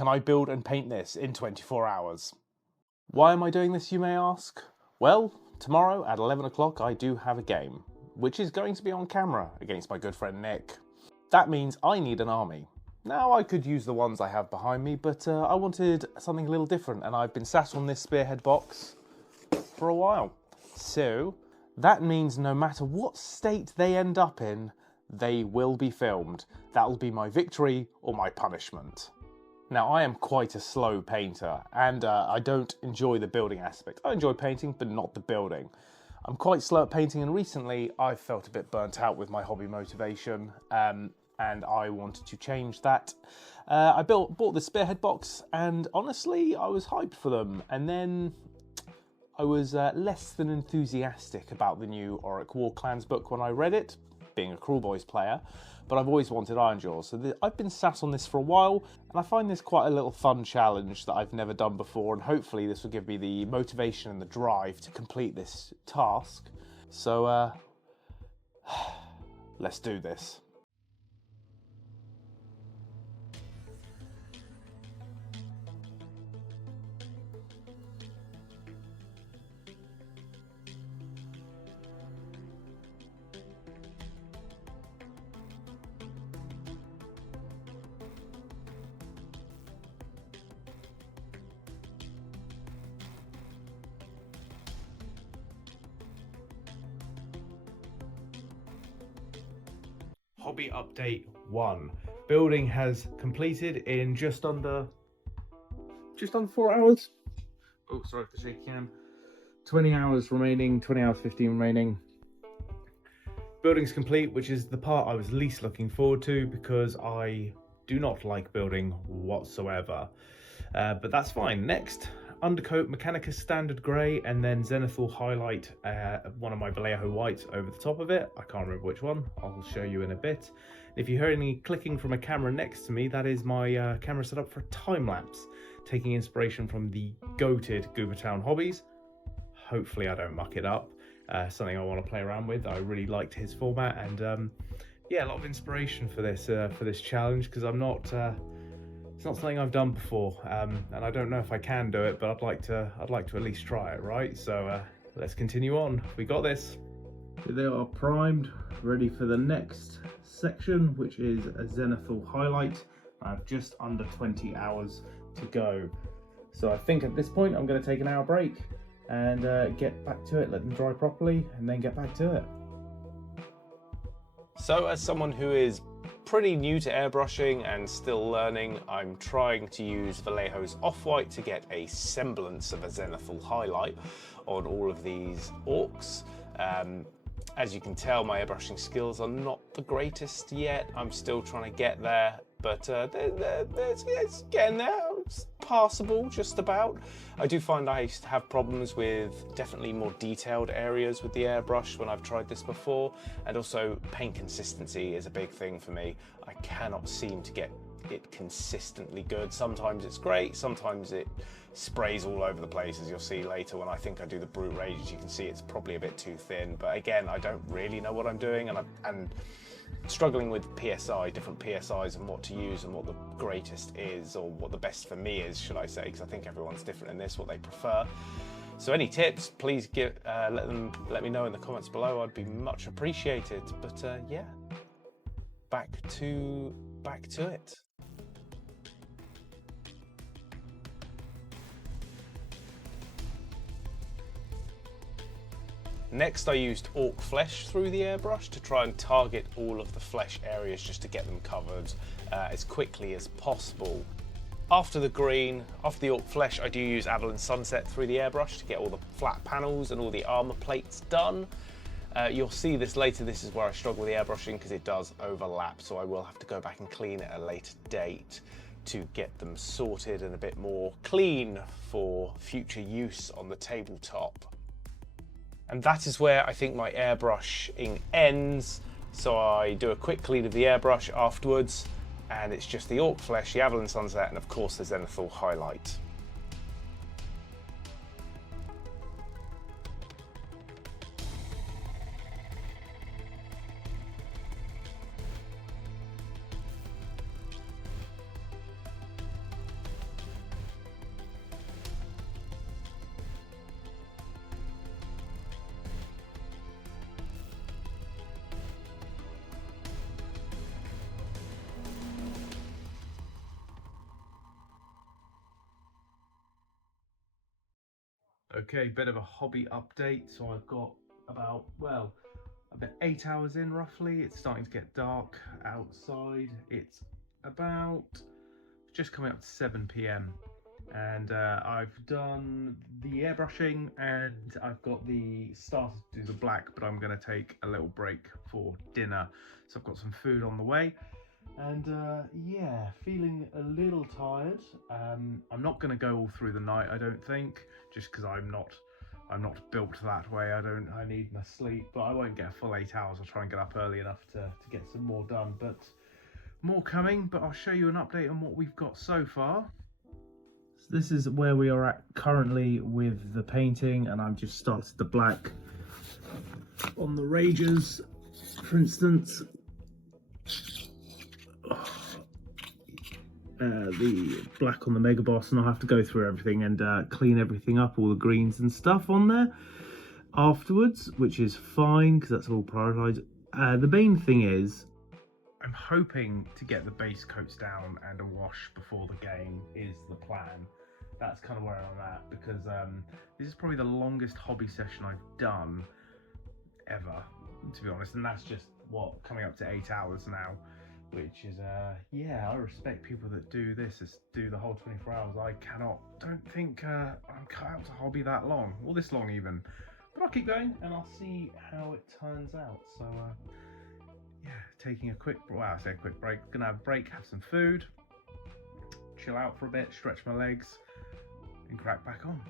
can I build and paint this in 24 hours? Why am I doing this, you may ask? Well, tomorrow at 11 o'clock I do have a game, which is going to be on camera against my good friend Nick. That means I need an army. Now, I could use the ones I have behind me, but I wanted something a little different, and I've been sat on this Spearhead box for a while. So, that means no matter what state they end up in, they will be filmed. That'll be my victory or my punishment. Now, I am quite a slow painter, and I don't enjoy the building aspect. I enjoy painting, but not the building. I'm quite slow at painting, and recently I felt a bit burnt out with my hobby motivation, and I wanted to change that. I bought the Spearhead box, and honestly, I was hyped for them, and then I was less than enthusiastic about the new Auric War Clans book when I read it, being a Cruel Boys player, but I've always wanted ironjawz, so I've been sat on this for a while, and I find this quite a little fun challenge that I've never done before, and hopefully this will give me the motivation and the drive to complete this task. So, let's do this. Hobby update 1. Building has completed in just under 4 hours. Oh, sorry for shaking hand. 20 hours remaining, 20 hours 15 remaining. Building's complete, which is the part I was least looking forward to because I do not like building whatsoever. But that's fine. Next, undercoat Mechanicus Standard Grey, and then Zenithal Highlight, one of my Vallejo Whites over the top of it. I can't remember which one. I'll show you in a bit. If you hear any clicking from a camera next to me, that is my camera set up for a time-lapse, taking inspiration from the goated Goobertown Hobbies. Hopefully I don't muck it up. Something I want to play around with. I really liked his format, and yeah, a lot of inspiration for this challenge, because it's not something I've done before, and I don't know if I can do it, but I'd like to at least try it, right? So let's continue on. We got this. They are primed, ready for the next section, which is a Zenithal Highlight. I have just under 20 hours to go. So I think at this point I'm going to take an hour break and get back to it, let them dry properly, and then get back to it. So as someone who is pretty new to airbrushing and still learning, I'm trying to use Vallejo's Off-White to get a semblance of a Zenithal highlight on all of these orcs. As you can tell, my airbrushing skills are not the greatest yet. I'm still trying to get there, but it's getting there. It's passable, just about. I do find I have problems with definitely more detailed areas with the airbrush when I've tried this before, and also paint consistency is a big thing for me. I cannot seem to get it consistently good. Sometimes it's great, sometimes it sprays all over the place, as you'll see later when I think I do the Brute Rage. As you can see, it's probably a bit too thin, but again, I don't really know what I'm doing, and I'm struggling with PSI, different PSIs, and what to use and what the greatest is, or what the best for me is, should I say, because I think everyone's different in this, what they prefer. So any tips, please let me know in the comments below. I'd be much appreciated. But yeah, back to it. Next, I used orc flesh through the airbrush to try and target all of the flesh areas, just to get them covered as quickly as possible. After the orc flesh, I do use Avalon Sunset through the airbrush to get all the flat panels and all the armor plates done. You'll see this later. This is where I struggle with the airbrushing because it does overlap, so I will have to go back and clean it at a later date to get them sorted and a bit more clean for future use on the tabletop. And that is where I think my airbrushing ends. So I do a quick clean of the airbrush afterwards, and it's just the orc flesh, the Avalon Sunset, and of course the Zenithal Highlight. Okay, bit of a hobby update. So I've got about 8 hours in roughly. It's starting to get dark outside. It's about just coming up to 7 p.m. and I've done the airbrushing and I've got the started to do the black, but I'm going to take a little break for dinner. So I've got some food on the way. And yeah, feeling a little tired. I'm not going to go all through the night, I don't think, just because I'm not built that way. I need my sleep, but I won't get a full 8 hours. I'll try and get up early enough to get some more done, but more coming. But I'll show you an update on what we've got so far. So this is where we are at currently with the painting, and I've just started the black on the rages, for instance. The black on the mega boss, and I'll have to go through everything and clean everything up, all the greens and stuff on there afterwards, which is fine because that's all prioritized. The main thing is I'm hoping to get the base coats down and a wash before the game is the plan. That's kind of where I'm at, because this is probably the longest hobby session I've done ever, to be honest, and that's just coming up to 8 hours now. Which is, yeah, I respect people that do this, do the whole 24 hours. I don't think I'm cut out to hobby that long, or this long even. But I'll keep going and I'll see how it turns out. So, yeah, taking a quick, I say a quick break. Gonna have a break, have some food, chill out for a bit, stretch my legs, and crack back on.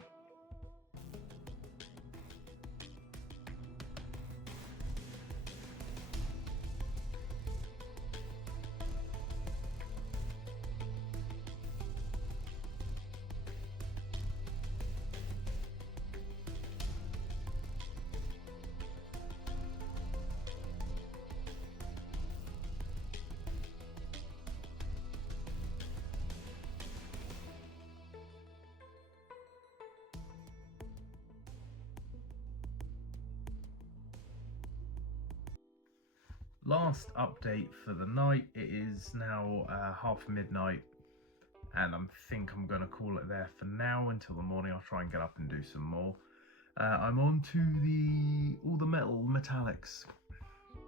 Last update for the night. It is now half midnight, and I think I'm going to call it there for now until the morning. I'll try and get up and do some more. I'm on to all the metallics,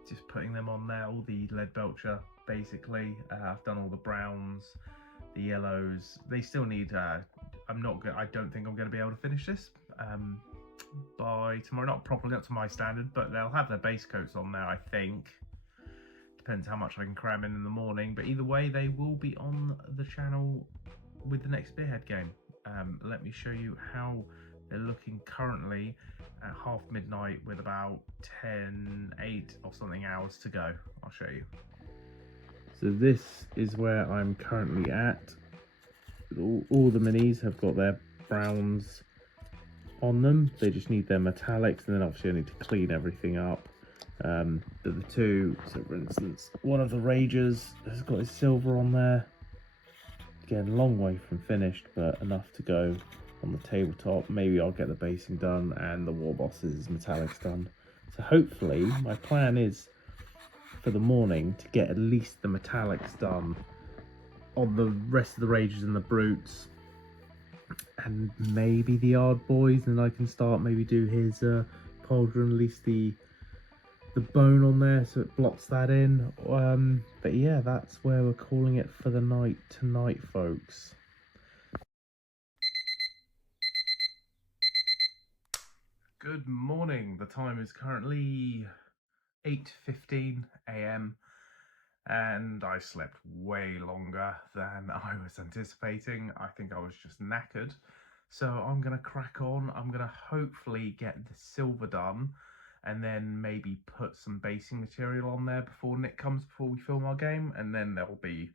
just putting them on there, all the lead belcher basically. I've done all the browns, the yellows. They still need I don't think I'm going to be able to finish this by tomorrow, not to my standard, but they'll have their base coats on there, I think. Depends how much I can cram in the morning, but either way they will be on the channel with the next Spearhead game. Let me show you how they're looking currently at half midnight with about 8 or something hours to go. I'll show you. So this is where I'm currently at. All the minis have got their browns on them. They just need their metallics, and then obviously I need to clean everything up. But the two, so for instance, one of the Ragers has got his silver on there. Again, long way from finished, but enough to go on the tabletop. Maybe I'll get the basing done and the War Boss's metallics done. So hopefully, my plan is for the morning to get at least the metallics done on the rest of the Ragers and the Brutes, and maybe the Yard Boys, and I can start maybe do his Pauldron, at least the bone on there, so it blocks that in. But yeah, that's where we're calling it for the night tonight, folks. Good morning. The time is currently 8:15 a.m. and I slept way longer than I was anticipating. I think I was just knackered. So I'm gonna crack on. I'm gonna hopefully get the silver done, and then maybe put some basing material on there before Nick comes, before we film our game, and then they'll be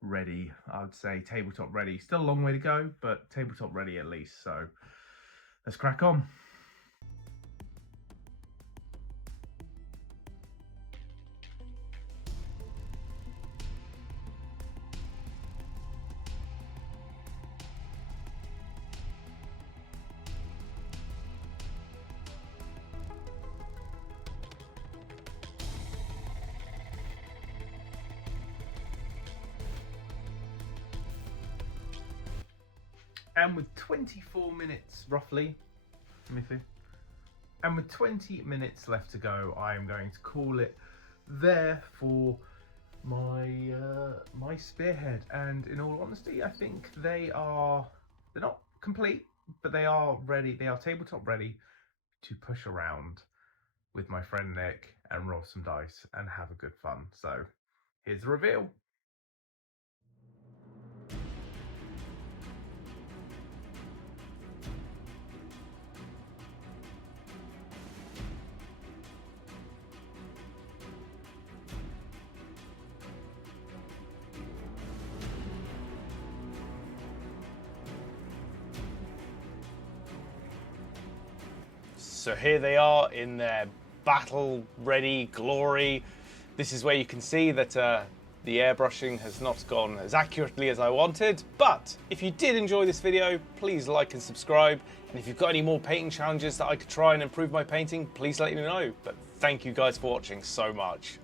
ready. I would say tabletop ready. Still a long way to go, but tabletop ready at least. So let's crack on. And with 24 minutes roughly Let me see. And with 20 minutes left to go, I am going to call it there for my my Spearhead. And in all honesty, I think they're not complete, but they are ready. They are tabletop ready to push around with my friend Nick and roll some dice and have a good fun. So here's the reveal. So here they are in their battle-ready glory. This is where you can see that the airbrushing has not gone as accurately as I wanted. But if you did enjoy this video, please like and subscribe. And if you've got any more painting challenges that I could try and improve my painting, please let me know. But thank you guys for watching so much.